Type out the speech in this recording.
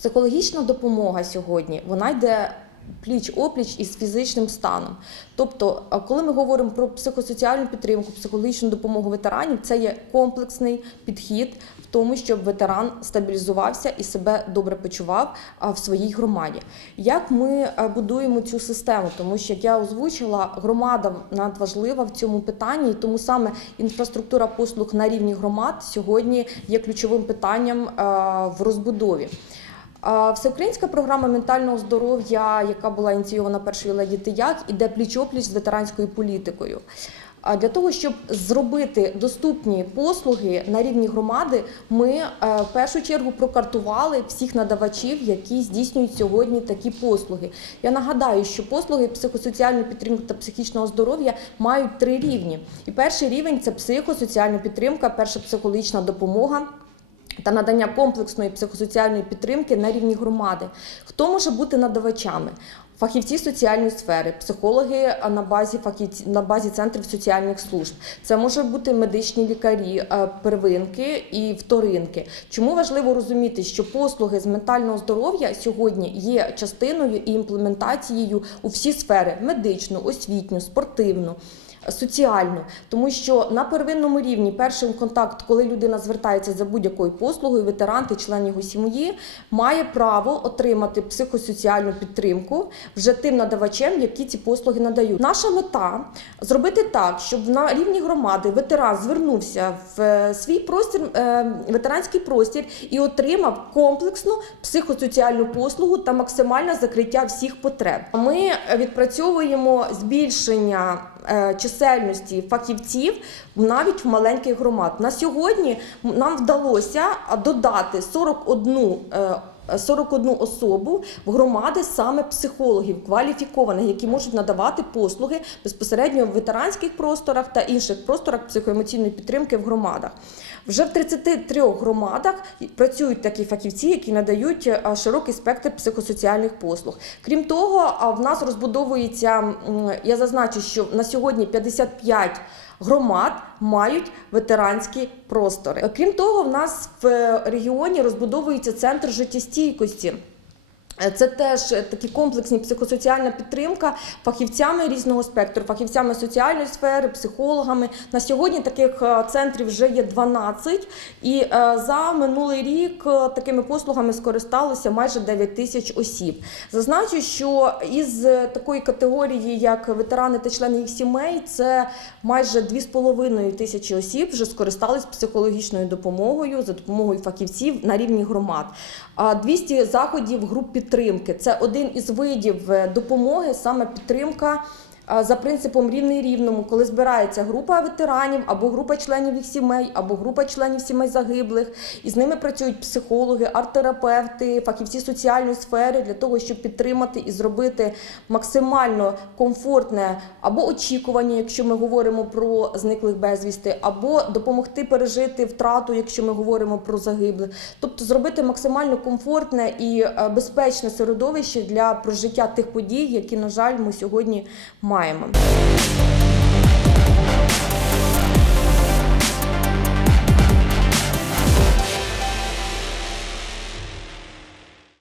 Психологічна допомога сьогодні вона йде пліч опліч із фізичним станом. Тобто, коли ми говоримо про психосоціальну підтримку, психологічну допомогу ветеранів, це є комплексний підхід в тому, щоб ветеран стабілізувався і себе добре почував в своїй громаді. Як ми будуємо цю систему? Тому що як я озвучила, громада надважлива в цьому питанні, і тому саме інфраструктура послуг на рівні громад сьогодні є ключовим питанням в розбудові. Всеукраїнська програма ментального здоров'я, яка була ініційована першою леді Тияк, іде пліч-опліч з ветеранською політикою. Для того, щоб зробити доступні послуги на рівні громади, ми е, в першу чергу прокартували всіх надавачів, які здійснюють сьогодні такі послуги. Я нагадаю, що послуги психосоціальної підтримки та психічного здоров'я мають три рівні. І перший рівень це психосоціальна підтримка, перша психологічна допомога та надання комплексної психосоціальної підтримки на рівні громади. Хто може бути надавачами? Фахівці соціальної сфери, психологи на базі фахівці на базі центрів соціальних служб. Це може бути медичні лікарі, е, первинки і вторинки. Чому важливо розуміти, що послуги з ментального здоров'я сьогодні є частиною і імплементацією у всі сфери: медичну, освітню, спортивну соціальну, тому що на первинному рівні перший контакт, коли людина звертається за будь-якою послугою, ветеран та член його сім'ї має право отримати психосоціальну підтримку вже тим надавачем, які ці послуги надають. Наша мета зробити так, щоб на рівні громади ветеран звернувся в е, свій простір, е, ветеранський простір і отримав комплексну психосоціальну послугу та максимальне закриття всіх потреб. Ми відпрацьовуємо збільшення чисельності фахівців навіть в маленьких громад. На сьогодні нам вдалося додати 41 е, 41 особу в громади саме психологів кваліфікованих, які можуть надавати послуги безпосередньо в ветеранських просторах та інших просторах психоемоційної підтримки в громадах. Вже в 33 громадах працюють такі фахівці, які надають е, широкий спектр психосоціальних послуг. Крім того, в нас розбудовується, я зазначу, що на сьогодні 55 громад мають ветеранські простори. Крім того, в нас в регіоні розбудовується центр життєстійкості. Це теж такі комплексні психосоціальна підтримка фахівцями різного спектру, фахівцями соціальної сфери, психологами. На сьогодні таких е, центрів вже є 12, і е, за минулий рік е, такими послугами скористалося майже 9 тисяч осіб. Зазначу, що із такої категорії, як ветерани та члени їх сімей, це майже 2,5 тисячі осіб вже скористались психологічною допомогою за допомогою фахівців на рівні громад. А 200 заходів груп підтримки це один із видів е, допомоги, саме підтримка. За принципом рівний рівному, коли збирається група ветеранів або група членів їх сімей, або група членів сімей загиблих, і з ними працюють психологи, арт-терапевти, фахівці соціальної сфери для того, щоб підтримати і зробити максимально комфортне або очікування, якщо ми говоримо про зниклих безвісти, або допомогти пережити втрату, якщо ми говоримо про загиблих, тобто зробити максимально комфортне і е, безпечне середовище для прожиття тих подій, які, на жаль, ми сьогодні маємо. Маємо.